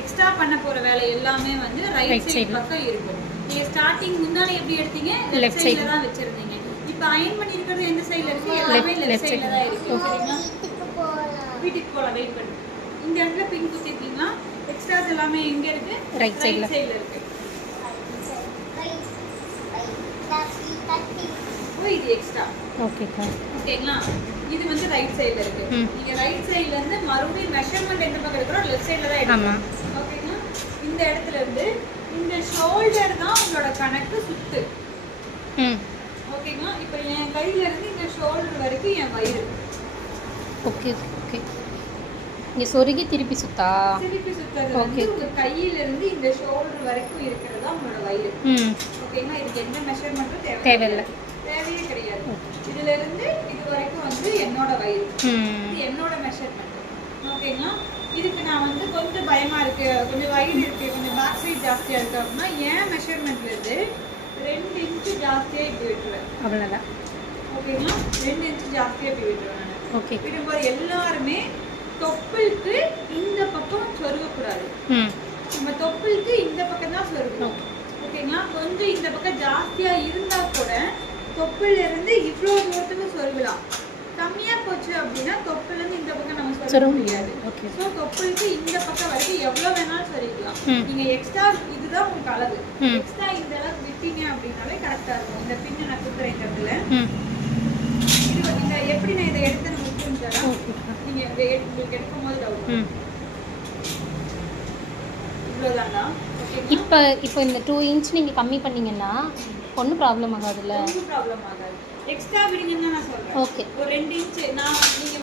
Extra பண்ண போற வேலை எல்லாமே வந்து ரைட் சைடு பக்கம் இருக்கும். நீங்க ஸ்டார்டிங் முன்னாடி எப்படி எடுத்தீங்க லெஃப்ட் சைடுல தான் வச்சிருந்தீங்க. இப்போ அயன் பண்ணி இருக்கிறது எந்த சைடுல இருக்கு? எல்லாமே லெஃப்ட் சைடுல தான் இருக்கு. சரிங்களா? வீட்டுக்கு போலாம், வெயிட் பண்ணு. இந்த இடத்துல பின் குத்திட்டீங்கன்னா எக்ஸ்ட்ராஸ் எல்லாமே எங்க இருக்கு? ரைட் சைடுல இருக்கு. ஓ இது எக்ஸ்ட்ரா. ஓகேக்கா. ஓகேங்களா? இது வந்து ரைட் சைடுல இருக்கு. நீங்க ரைட் சைடுல இருந்து மறுபடியும் மெஷர்மென்ட் எந்த பக்கம் எடுக்கறோம்? லெஃப்ட் சைடுல தான் எடுக்கணும். ஓகேங்களா? இந்த இடத்துல இருந்து இந்த ஷோல்டர் தான் உங்களோட கணக்கு சுத்து. ஓகேங்களா? இப்போ என் கையில இருந்து இந்த ஷோல்டர் வரைக்கும் என் வயிறு. Okay okay. இங்க சொருகி திருப்பி சுத்தா? திருப்பி சுத்தறது வந்து உங்க கையில இருந்து இந்த ஷோல்டர் வரைக்கும் இருக்குறதா உங்களோட வயிறு. ஓகேங்களா? இதுக்கு எந்த மெஷர்மென்ட்டும் தேவையில்லை. தேவையே கிடையாது. இதுல இருந்து இது வரைக்கும் வந்து என்னோட வயிறு. இது என்னோட மெஷர்மென்ட். ஓகேங்களா? இதுக்கு நான் வந்து கொஞ்சம் பயமா இருக்கு, கொஞ்சம் வயிறு இருக்கு, கொஞ்சம் பேக் சைடு ஜாஸ்தியா இருக்கு அப்படின்னா ஏன் மெஷர்மென்ட்ல இருந்து 2 இன்ச் ஜாஸ்தியா இப்படி விட்டுருவேன். அவ்வளவுதான். ஓகேங்களா? 2 இன்ச் ஜாஸ்தியா இப்படி விட்டுருவேன் நான். ஓகே. விடும்போது எல்லாருமே தொப்புளுக்கு இந்த பக்கம் சொருகக்கூடாது. நம்ம தொப்புளுக்கு இந்த பக்கம் தான் சொருகணும். ஓகேங்களா? கொஞ்சம் இந்த பக்கம் ஜாஸ்தியா இருந்தா கூட தொப்புல இருந்து இவ்வளோ தூரத்துக்கு சொருகலாம். கம்மியா போச்சு அப்படின்னா தொப்புல இருந்து இந்த பக்கம் நம்ம சொருக முடியாது. ஸோ தொப்புளுக்கு இந்த பக்கம் வரைக்கும் எவ்வளோ வேணாலும் சொருகலாம். நீங்க எக்ஸ்ட்ரா இதுதான் உங்களுக்கு அளவு. எக்ஸ்ட்ரா இந்த அளவுக்கு விட்டீங்க அப்படின்னாலே கரெக்டா இருக்கும். இந்த பின்ன நான் குத்துறேன் இந்த இடத்துல. இது இந்த எப்படி நான் இதை எடுத்து நம்ம புரிஞ்சுதா? நீங்க உங்களுக்கு எடுக்கும் போது டவுட். இவ்வளோதான்டா. இப்போ இந்த 2 இன்ச் நீங்க கம்மி பண்ணீங்கன்னா ஒன்றும் ப்ராப்ளம் ஆகாதுல்ல? ஒன்றும் ப்ராப்ளம் ஆகாது. எக்ஸ்ட்ரா விடுங்கன்னு நான் சொல்றேன். ஓகே. ஒரு 2 இன்ச் நான் நீங்க